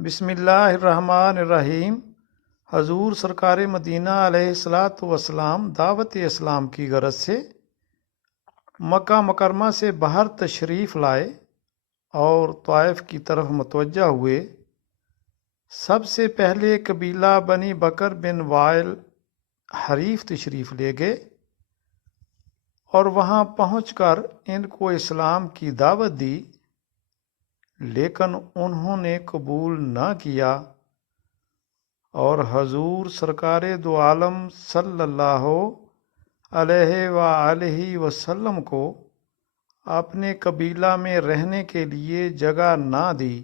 بسم اللہ الرحمن الرحیم۔ حضور سرکار مدینہ علیہ الصلاۃ والسلام دعوت اسلام کی غرض سے مکہ مکرمہ سے باہر تشریف لائے اور طائف کی طرف متوجہ ہوئے۔ سب سے پہلے قبیلہ بنی بکر بن وائل حریف تشریف لے گئے اور وہاں پہنچ کر ان کو اسلام کی دعوت دی، لیکن انہوں نے قبول نہ کیا اور حضور سرکار دو عالم صلی اللہ علیہ وآلہ وسلم کو اپنے قبیلہ میں رہنے کے لیے جگہ نہ دی۔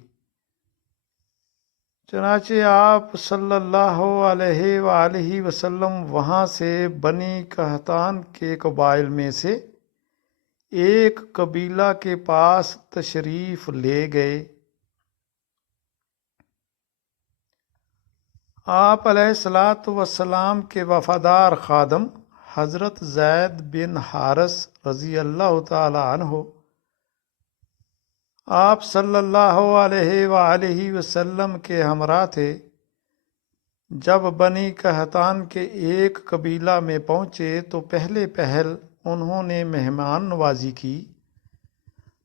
چنانچہ آپ صلی اللہ علیہ وآلہ وسلم وہاں سے بنی قحطان کے قبائل میں سے ایک قبیلہ کے پاس تشریف لے گئے۔ آپ علیہ الصلاۃ والسلام کے وفادار خادم حضرت زید بن حارث رضی اللہ تعالی عنہ آپ صلی اللہ علیہ وآلہ وسلم کے ہمراہ تھے۔ جب بنی قحطان کے ایک قبیلہ میں پہنچے تو پہلے پہل انہوں نے مہمان نوازی کی،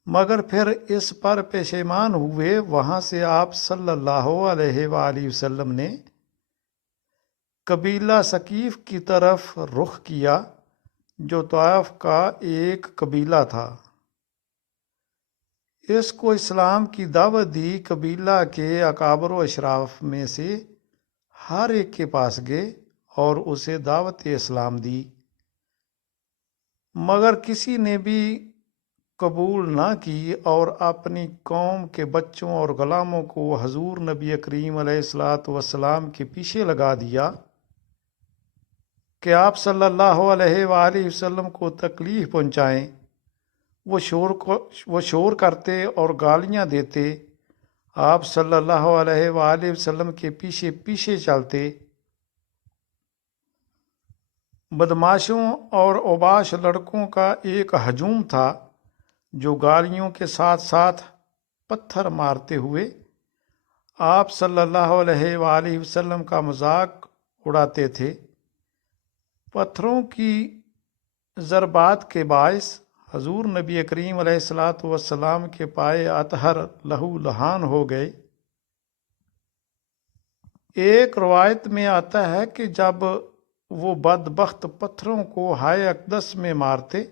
مگر پھر اس پر پشیمان ہوئے۔ وہاں سے آپ صلی اللہ علیہ وآلہ وسلم نے قبیلہ ثقیف کی طرف رخ کیا، جو طائف کا ایک قبیلہ تھا۔ اس کو اسلام کی دعوت دی۔ قبیلہ کے اکابر و اشراف میں سے ہر ایک کے پاس گئے اور اسے دعوت اسلام دی، مگر کسی نے بھی قبول نہ کی اور اپنی قوم کے بچوں اور غلاموں کو حضور نبی کریم علیہ الصلاۃ والسلام کے پیچھے لگا دیا کہ آپ صلی اللہ علیہ وآلہ وسلم کو تکلیف پہنچائیں۔ وہ شور کرتے اور گالیاں دیتے، آپ صلی اللہ علیہ وآلہ وسلم کے پیچھے پیچھے چلتے۔ بدماشوں اور اوباش لڑکوں کا ایک ہجوم تھا جو گالیوں کے ساتھ ساتھ پتھر مارتے ہوئے آپ صلی اللہ علیہ وآلہ وسلم کا مذاق اڑاتے تھے۔ پتھروں کی ضربات کے باعث حضور نبی کریم علیہ الصلاۃ والسلام کے پائے اطہر لہو لہان ہو گئے۔ ایک روایت میں آتا ہے کہ جب وہ بدبخت پتھروں کو ہائے اقدس میں مارتے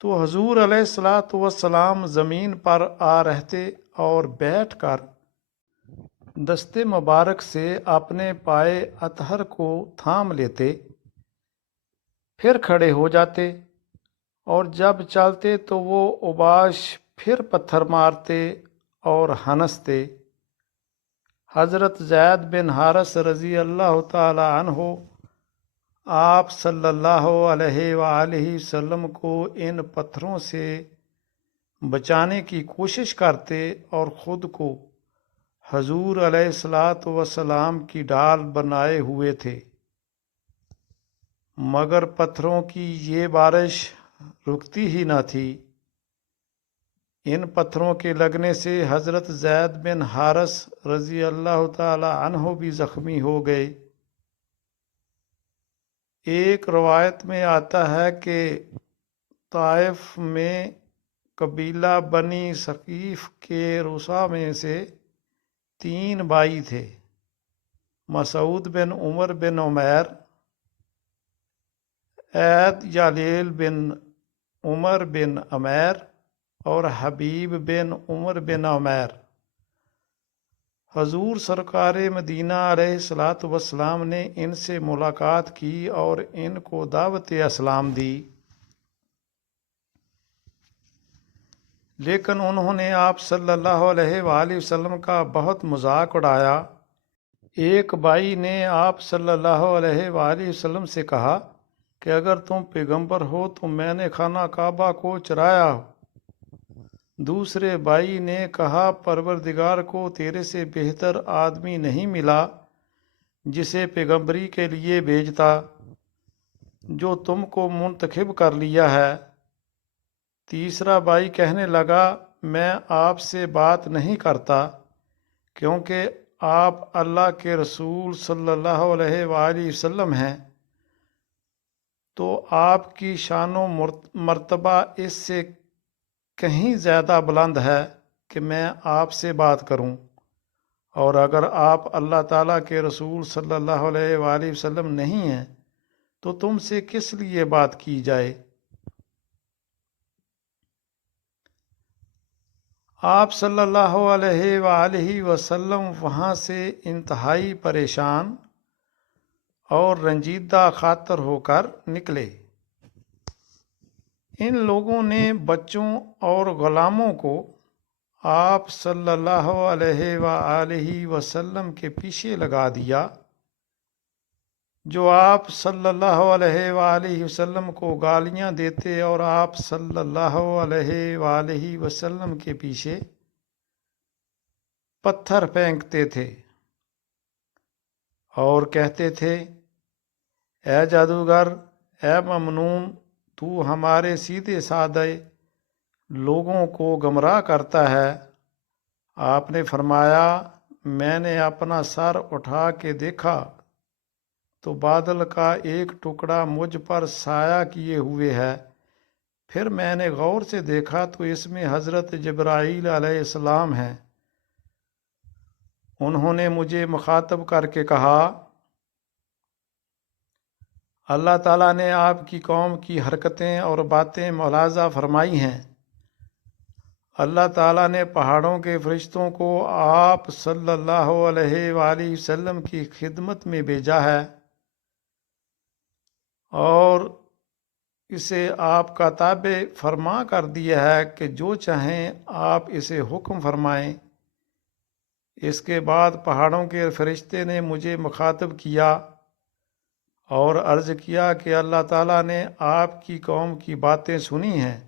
تو حضور علیہ الصلاۃ والسلام زمین پر آ رہتے اور بیٹھ کر دستے مبارک سے اپنے پائے اطہر کو تھام لیتے، پھر کھڑے ہو جاتے اور جب چلتے تو وہ اوباش پھر پتھر مارتے اور ہنستے۔ حضرت زید بن حارث رضی اللہ تعالی عنہ آپ صلی اللہ علیہ وآلہ وسلم کو ان پتھروں سے بچانے کی کوشش کرتے اور خود کو حضور علیہ الصلاۃ والسلام کی ڈھال بنائے ہوئے تھے، مگر پتھروں کی یہ بارش رکتی ہی نہ تھی۔ ان پتھروں کے لگنے سے حضرت زید بن حارث رضی اللہ تعالی عنہ بھی زخمی ہو گئے۔ ایک روایت میں آتا ہے کہ طائف میں قبیلہ بنی ثقیف کے رؤساء میں سے 3 بھائی تھے، مسعود بن عمر بن عمیر، عید یالیل بن عمر بن عمیر اور حبیب بن عمر بن عمیر۔ حضور سرکار مدینہ علیہ الصلاۃ والسلام نے ان سے ملاقات کی اور ان کو دعوت اسلام دی، لیکن انہوں نے آپ صلی اللہ علیہ وآلہ وسلم کا بہت مذاق اڑایا۔ ایک بھائی نے آپ صلی اللہ علیہ وآلہ وسلم سے کہا کہ اگر تم پیغمبر ہو تو میں نے خانہ کعبہ کو چرایا ہو۔ دوسرے بھائی نے کہا پروردگار کو تیرے سے بہتر آدمی نہیں ملا جسے پیغمبری کے لیے بھیجتا، جو تم کو منتخب کر لیا ہے۔ تیسرا بھائی کہنے لگا میں آپ سے بات نہیں کرتا، کیونکہ آپ اللہ کے رسول صلی اللہ علیہ وآلہ وسلم ہیں، تو آپ کی شان و مرتبہ اس سے کہیں زیادہ بلند ہے کہ میں آپ سے بات کروں، اور اگر آپ اللہ تعالیٰ کے رسول صلی اللہ علیہ وآلہ وسلم نہیں ہیں تو تم سے کس لیے بات کی جائے؟ آپ صلی اللہ علیہ وآلہ وسلم وہاں سے انتہائی پریشان اور رنجیدہ خاطر ہو کر نکلے۔ ان لوگوں نے بچوں اور غلاموں کو آپ صلی اللہ علیہ وآلہ وسلم کے پیچھے لگا دیا، جو آپ صلی اللہ علیہ وآلہ وسلم کو گالیاں دیتے اور آپ صلی اللہ علیہ وآلہ وسلم کے پیچھے پتھر پھینکتے تھے اور کہتے تھے، اے جادوگر، اے ممنون، تو ہمارے سیدھے سادے لوگوں کو گمراہ کرتا ہے۔ آپ نے فرمایا، میں نے اپنا سر اٹھا کے دیکھا تو بادل کا ایک ٹکڑا مجھ پر سایہ کیے ہوئے ہے، پھر میں نے غور سے دیکھا تو اس میں حضرت جبرائیل علیہ السلام ہیں۔ انہوں نے مجھے مخاطب کر کے کہا، اللہ تعالیٰ نے آپ کی قوم کی حرکتیں اور باتیں ملاحظہ فرمائی ہیں۔ اللہ تعالیٰ نے پہاڑوں کے فرشتوں کو آپ صلی اللہ علیہ وآلہ وسلم کی خدمت میں بھیجا ہے اور اسے آپ کا تابع فرما کر دیا ہے کہ جو چاہیں آپ اسے حکم فرمائیں۔ اس کے بعد پہاڑوں کے فرشتے نے مجھے مخاطب کیا اور عرض کیا کہ اللہ تعالیٰ نے آپ کی قوم کی باتیں سنی ہیں۔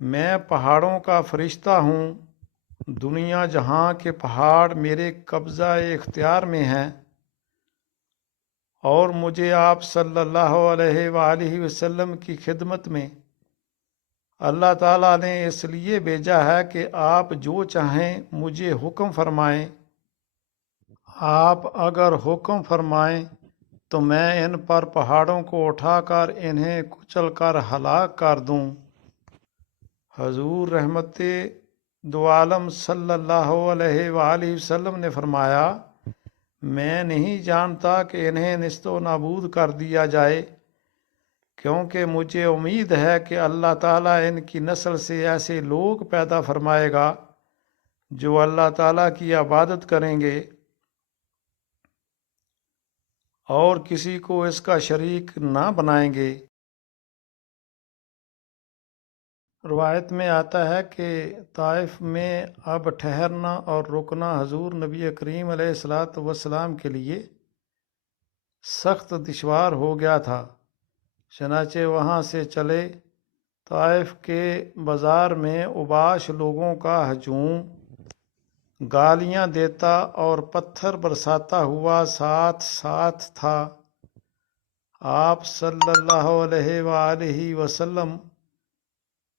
میں پہاڑوں کا فرشتہ ہوں، دنیا جہاں کے پہاڑ میرے قبضہ اختیار میں ہیں، اور مجھے آپ صلی اللہ علیہ وآلہ وسلم کی خدمت میں اللہ تعالیٰ نے اس لیے بھیجا ہے کہ آپ جو چاہیں مجھے حکم فرمائیں۔ آپ اگر حکم فرمائیں تو میں ان پر پہاڑوں کو اٹھا کر انہیں کچل کر ہلاک کر دوں۔ حضور رحمت دو عالم صلی اللہ علیہ وآلہ وسلم نے فرمایا، میں نہیں جانتا کہ انہیں نیست و نابود کر دیا جائے، کیونکہ مجھے امید ہے کہ اللہ تعالیٰ ان کی نسل سے ایسے لوگ پیدا فرمائے گا جو اللہ تعالیٰ کی عبادت کریں گے اور کسی کو اس کا شریک نہ بنائیں گے۔ روایت میں آتا ہے کہ طائف میں اب ٹھہرنا اور رکنا حضور نبی کریم علیہ الصلاۃ والسلام کے لیے سخت دشوار ہو گیا تھا، چنانچہ وہاں سے چلے۔ طائف کے بازار میں اوباش لوگوں کا ہجوم گالیاں دیتا اور پتھر برساتا ہوا ساتھ ساتھ تھا۔ آپ صلی اللہ علیہ وآلہ وسلم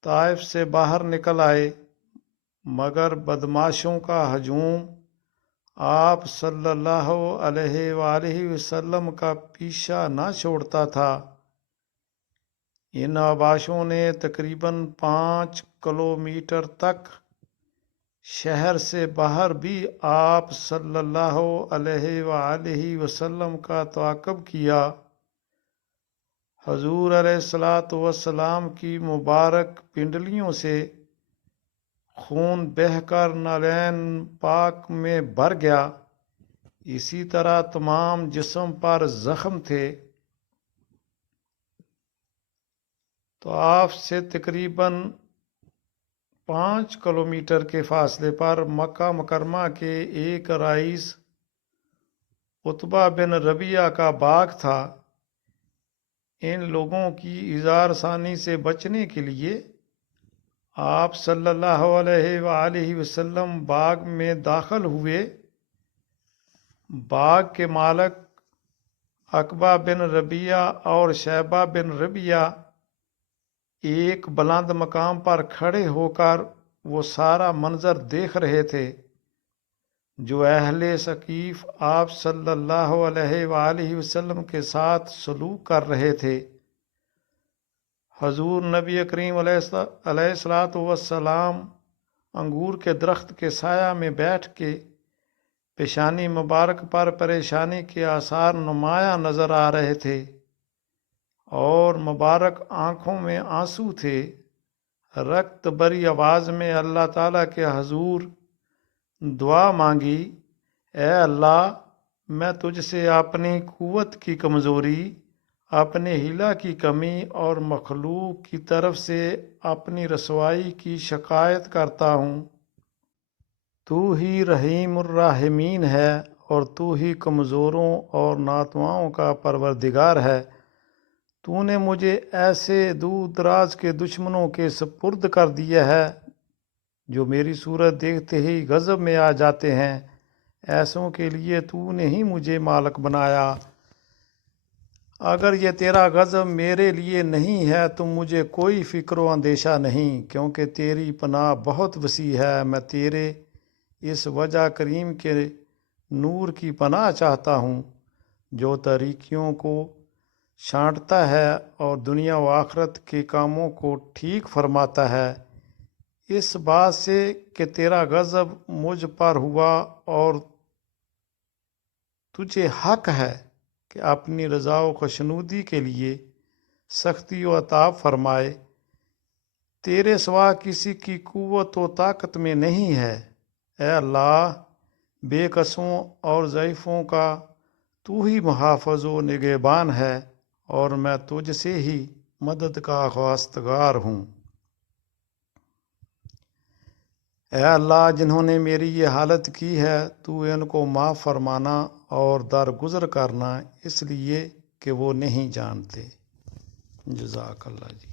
طائف سے باہر نکل آئے، مگر بدماشوں کا ہجوم آپ صلی اللہ علیہ وآلہ وسلم کا پیچھا نہ چھوڑتا تھا۔ ان اوباشوں نے تقریباً 5 کلومیٹر تک شہر سے باہر بھی آپ صلی اللہ علیہ وآلہ وسلم کا تعاقب کیا۔ حضور علیہ الصلاۃ والسلام کی مبارک پنڈلیوں سے خون بہہ کر نالین پاک میں بھر گیا، اسی طرح تمام جسم پر زخم تھے۔ تو آپ سے تقریباً 5 کلومیٹر کے فاصلے پر مکہ مکرمہ کے ایک رئیس عتبہ بن ربیعہ کا باغ تھا۔ ان لوگوں کی اظہار ثانی سے بچنے کے لیے آپ صلی اللہ علیہ وآلہ وسلم باغ میں داخل ہوئے۔ باغ کے مالک عقبہ بن ربیعہ اور شیبہ بن ربیعہ ایک بلند مقام پر کھڑے ہو کر وہ سارا منظر دیکھ رہے تھے۔ جو اہل ثقیف آپ صلی اللہ علیہ وآلہ وسلم کے ساتھ سلوک کر رہے تھے۔ حضور نبی کریم علیہ الصلاۃ والسلام انگور کے درخت کے سایہ میں بیٹھ کے پیشانی مبارک پر پریشانی کے آثار نمایاں نظر آ رہے تھے اور مبارک آنکھوں میں آنسو تھے۔ رکت بری آواز میں اللہ تعالیٰ کے حضور دعا مانگی، اے اللہ، میں تجھ سے اپنی قوت کی کمزوری، اپنے حیلہ کی کمی اور مخلوق کی طرف سے اپنی رسوائی کی شکایت کرتا ہوں۔ تو ہی رحیم الراحمین ہے اور تو ہی کمزوروں اور ناتواؤں کا پروردگار ہے۔ تو نے مجھے ایسے دور دراز کے دشمنوں کے سپرد کر دیا ہے جو میری صورت دیکھتے ہی غضب میں آ جاتے ہیں۔ ایسوں کے لیے تو نے ہی مجھے مالک بنایا۔ اگر یہ تیرا غضب میرے لیے نہیں ہے تو مجھے کوئی فکر و اندیشہ نہیں، کیونکہ تیری پناہ بہت وسیع ہے۔ میں تیرے اس وجہ کریم کے نور کی پناہ چاہتا ہوں جو تاریکیوں کو چھانٹتا ہے اور دنیا و آخرت کے کاموں کو ٹھیک فرماتا ہے، اس بات سے کہ تیرا غضب مجھ پر ہوا اور تجھے حق ہے کہ اپنی رضا و خوشنودی کے لیے سختی و عطاب فرمائے۔ تیرے سوا کسی کی قوت و طاقت میں نہیں ہے۔ اے اللہ، بے کسوں اور ضعیفوں کا تو ہی محافظ و نگہبان ہے اور میں تجھ سے ہی مدد کا خواستگار ہوں۔ اے اللہ، جنہوں نے میری یہ حالت کی ہے تو ان کو معاف فرمانا اور درگزر کرنا، اس لیے کہ وہ نہیں جانتے۔ جزاک اللہ جی۔